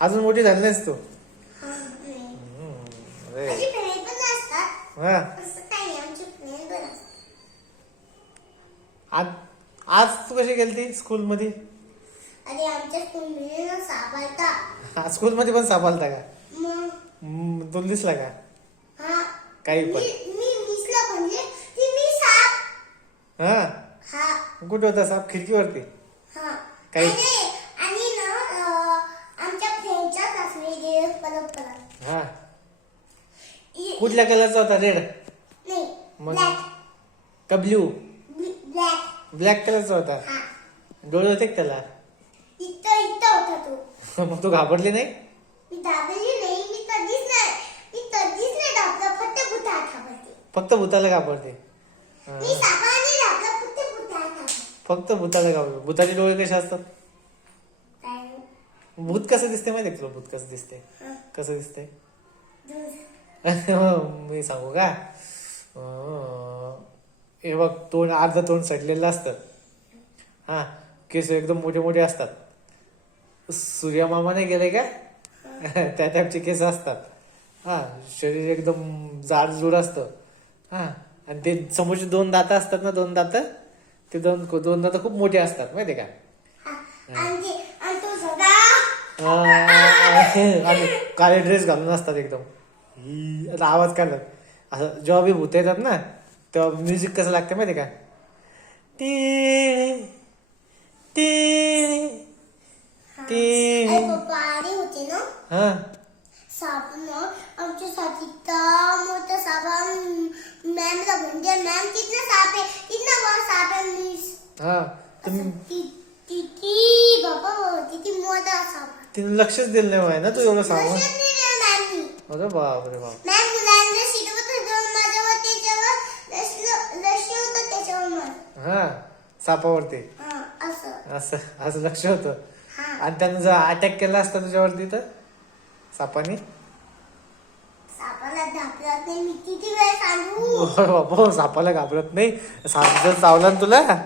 अजून मोठी झाली नाहीस तू? अरे हा. आज आज तू कशी गेलती स्कूल मध्ये? अरे आमच्या स्कूलमध्ये ना साप आलता. स्कूल मध्ये पण साप आलता का? मग तुला दिसला का? हा काही पण? मी दिसला म्हणजे ती मी साप. हा हा कुठे होता साप? खिडकीवरती? हा काही? आणि ना आमच्या फ्रेंडच्या क्लासमध्ये गेले परत. हा कुठल्या कलरचा होता? रेड? नाही मग? ब्लॅक. का ब्ल्यू? ब्लॅक. ब्लॅक कलरचा होता. हा डोळे होते का त्याला? इथं होता तो. मग तू घाबरली नाही? मी दाबली नाही. मी कधीच नाही दाबलं. फक्त भूताला घाबरते. फक्त भूताला घाबरते? मी सापाला नाही दाबलं. फक्त भूताला घाबरते. फक्त भूताला घाबरते. भूताचे डोळे कसे असतात? काय नाही. भूत कसं दिसते माहिती तुला? भूत कसं दिसते? हा. कसं दिसते? दूध. मी सांगू का? हे बघ, तोंड अर्ध तोंड सडलेलं असतं. हा केस एकदम मोठे मोठे असतात. सूर्यमामाने गेले का त्या टाईपचे केस असतात. हा शरीर एकदम जाडजूड असतं. हा आणि ते समोरचे 2 दात असतात ना, 2 दात, ते दोन दात खूप मोठे असतात माहिती का? आणि तो सदा आणि काळे ड्रेस घालून असतात एकदम. आता आवाज काढतात असं. जेव्हा बी भूत येतात ना तेव्हा म्युझिक कसं लागतं माहिती का? T T T. अरे पप्पा आले होते ना हा साप ना आमच्या साथ इतका मोठा साप. मॅमला म्हणजे मॅम तिथनं साप आहे. तिथनं बघ साप आहे. मिस हा तुम्ही किती बाबा किती मोठा साप. तिने लक्षच दिलं नाही माहिती ना तू एवढं सांगून. लक्षात नाही दिलं मॅमनी. अरे बापरे बाप. मॅम मुलांना शिकवत होतं माझ्यावर. त्याच्यावर लक्ष होतं त्याच्यावर माझं. हा सापावरती हा असं. असं लक्ष होतं. हा आणि त्यानं जर अटॅक केला असता तुझ्यावरती तर सापाने? सापाला घाबरत नाही. मी किती वेळ सांगू. बाबा सापाला घाबरत नाही. साप जर चावला ना तुला